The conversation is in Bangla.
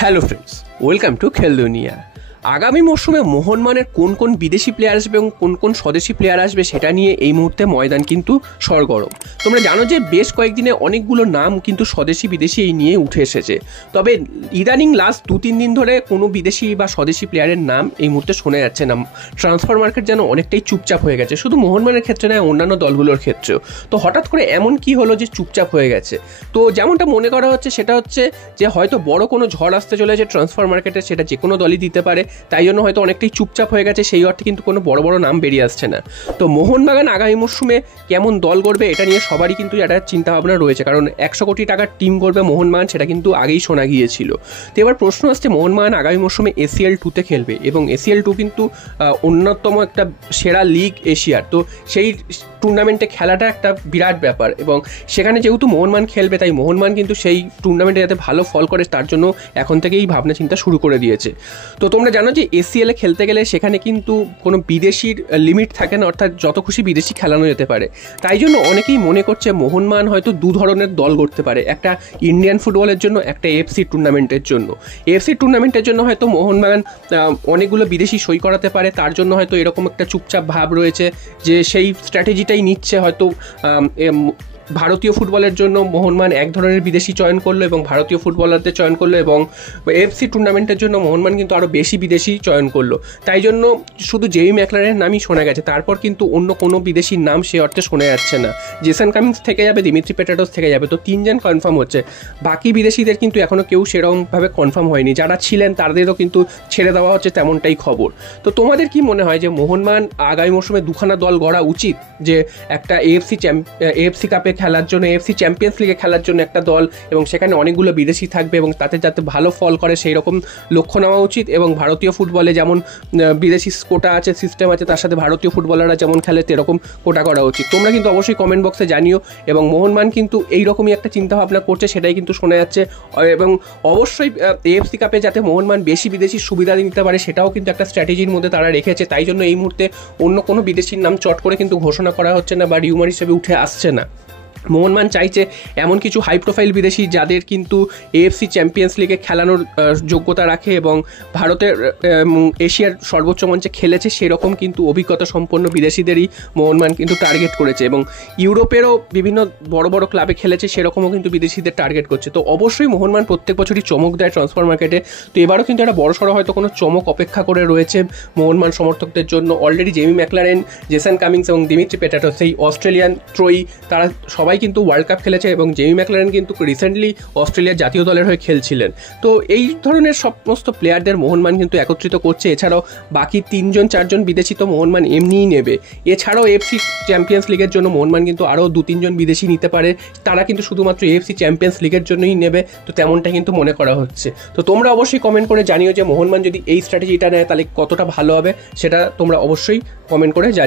হ্যালো ফ্রেন্ডস, ওয়েলকাম টু খেল দুনিয়া। আগামী মরশুমে মোহনবাগানের কোন কোন বিদেশি প্লেয়ার আসবে এবং কোন কোন স্বদেশি প্লেয়ার আসবে সেটা নিয়ে এই মুহূর্তে ময়দান কিন্তু সরগরম। তোমরা জানো যে বেশ কয়েকদিনে অনেকগুলো নাম কিন্তু স্বদেশি বিদেশি এই নিয়ে উঠে এসেছে, তবে ইদানিং লাস্ট 2-3 দিন ধরে কোনো বিদেশি বা স্বদেশি প্লেয়ারের নাম এই মুহূর্তে শোনা যাচ্ছে না। ট্রান্সফার মার্কেট যেন অনেকটাই চুপচাপ হয়ে গেছে, শুধু মোহনবাগানের ক্ষেত্রে নয়, অন্যান্য দলগুলোর ক্ষেত্রেও। তো হঠাৎ করে এমন কি হলো যে চুপচাপ হয়ে গেছে? তো যেমনটা মনে করা হচ্ছে সেটা হচ্ছে যে হয়তো বড় কোনো ঝড় আসতে চলেছে ট্রান্সফার মার্কেটে, সেটা যে কোনো দলই দিতে পারে, তাই জন্য হয়তো অনেকটাই চুপচাপ হয়ে গেছে। সেই অর্থে কিন্তু কোনো বড় বড় নাম বেরিয়ে আসছে না। তো মোহনবাগান আগামী মরশুমে কেমন দল গড়বে এটা নিয়ে সবারই কিন্তু একটা চিন্তাভাবনা রয়েছে, কারণ 100 কোটি টাকার টিম গড়বে মোহনবাগান, সেটা কিন্তু আগেই শোনা গিয়েছিল। তো এবার প্রশ্ন আসছে, মোহনবাগান আগামী মরশুমে ACL 2-তে খেলবে এবং ACL 2 কিন্তু অন্যতম একটা সেরা লিগ এশিয়ার। তো সেই টুর্নামেন্টে খেলাটা একটা বিরাট ব্যাপার এবং সেখানে যেহেতু মোহনবাগান খেলবে, তাই মোহনবাগান কিন্তু সেই টুর্নামেন্টে যাতে ভালো ফল করে তার জন্য এখন থেকেই ভাবনা চিন্তা শুরু করে দিয়েছে। তো তোমরা জানো যে ACL-এ খেলতে গেলে সেখানে কিন্তু কোনো বিদেশির লিমিট থাকে না, অর্থাৎ যত খুশি বিদেশি খেলানো যেতে পারে। তাই জন্য অনেকেই মনে করছে মোহনবাগান হয়তো দু ধরনের দল করতে পারে, একটা ইন্ডিয়ান ফুটবলের জন্য, একটা AFC টুর্নামেন্টের জন্য। AFC টুর্নামেন্টের জন্য হয়তো মোহনবাগান অনেকগুলো বিদেশি সই করাতে পারে, তার জন্য হয়তো এরকম একটা চুপচাপ ভাব রয়েছে যে সেই স্ট্র্যাটেজিটাই নিচ্ছে। হয়তো ভারতীয় ফুটবলের জন্য মোহনবাগান এক ধরনের বিদেশি চয়ন করলো এবং ভারতীয় ফুটবলারদের চয়ন করলো, এবং AFC টুর্নামেন্টের জন্য মোহনবাগান কিন্তু আরও বেশি বিদেশি চয়ন করলো। তাই জন্য শুধু জেমি ম্যাকলারেনের নামই শোনা গেছে, তারপর কিন্তু অন্য কোনো বিদেশির নাম সে অর্থে শোনা যাচ্ছে না। জেসন কামিন্স থেকে যাবে, দিমিত্রি পেটাটোস থেকে যাবে, তো 3 জন কনফার্ম হচ্ছে। বাকি বিদেশিদের কিন্তু এখনও কেউ সেরকমভাবে কনফার্ম হয়নি, যারা ছিলেন তাদেরও কিন্তু ছেড়ে দেওয়া হচ্ছে, তেমনটাই খবর। তো তোমাদের কি মনে হয় যে মোহনবাগান আগামী মরশুমে দুখানা দল গড়া উচিত, যে একটা AFC কাপে খেলার জন্য, AFC চ্যাম্পিয়ন্স লিগে খেলার জন্য একটা দল, এবং সেখানে অনেকগুলো বিদেশি থাকবে এবং তাতে যাতে ভালো ফল করে সেই রকম লক্ষ্য নেওয়া উচিত, এবং ভারতীয় ফুটবলে যেমন বিদেশি কোটা আছে, সিস্টেম আছে, তার সাথে ভারতীয় ফুটবলাররা যেমন খেলে সেরকম কোটা করা উচিত? তোমরা কিন্তু অবশ্যই কমেন্ট বক্সে জানিও। এবং মোহনবাগান কিন্তু এইরকমই একটা চিন্তাভাবনা করছে, সেটাই কিন্তু শোনা যাচ্ছে। এবং অবশ্যই AFC কাপে যাতে মোহনবাগান বেশি বিদেশি সুবিধা নিতে পারে, সেটাও কিন্তু একটা স্ট্র্যাটেজির মধ্যে তারা রেখেছে। তাই জন্য এই মুহূর্তে অন্য কোনো বিদেশির নাম চট করে কিন্তু ঘোষণা করা হচ্ছে না বা রিউমার হিসেবে উঠে আসছে না। মোহনবাগান চাইছে এমন কিছু হাই প্রোফাইল বিদেশি যাদের কিন্তু AFC চ্যাম্পিয়ন্স লিগে খেলানোর যোগ্যতা রাখে এবং ভারতের এশিয়ার সর্বোচ্চ মঞ্চে খেলেছে, সেরকম কিন্তু অভিজ্ঞতা সম্পন্ন বিদেশিদেরই মোহনবাগান কিন্তু টার্গেট করেছে, এবং ইউরোপেরও বিভিন্ন বড় বড় ক্লাবে খেলেছে, সেরকমও কিন্তু বিদেশিদের টার্গেট করছে। তো অবশ্যই মোহনবাগান প্রত্যেক বছরই চমক দেয় ট্রান্সফার মার্কেটে। তো এবারও কিন্তু একটা বড়সড় হয়তো কোনো চমক অপেক্ষা করে রয়েছে মোহনবাগান সমর্থকদের জন্য। Already Jamie Maclaren, Jason Cummings এবং দিমিত্রি পেটাটোস, সেই অস্ট্রেলিয়ান ত্রয়ী, তারা সবাই কিন্তু ওয়ার্ল্ড কাপ খেলেছে, এবং জেমি ম্যাকলারেন কিন্তু রিসেন্টলি অস্ট্রেলিয়ার জাতীয় দলের হয়ে খেলছিলেন। তো এই ধরনের সমস্ত প্লেয়ারদের মোহনবাগান কিন্তু একত্রিত করছে। এছাড়াও বাকি 3-4 বিদেশি তো মোহনবাগান এমনিই নেবে। এছাড়াও AFC চ্যাম্পিয়ন্স লিগের জন্য মোহনবাগান কিন্তু আরও 2-3 জন বিদেশি নিতে পারে, তারা কিন্তু শুধুমাত্র AFC চ্যাম্পিয়ন্স লিগের জন্যই নেবে। তো তেমনটা কিন্তু মনে করা হচ্ছে। তো তোমরা অবশ্যই কমেন্ট করে জানিও যে মোহনবাগান যদি এই স্ট্র্যাটেজিটা নেয় তাহলে কতটা ভালো হবে, সেটা তোমরা অবশ্যই কমেন্ট করে জানিও।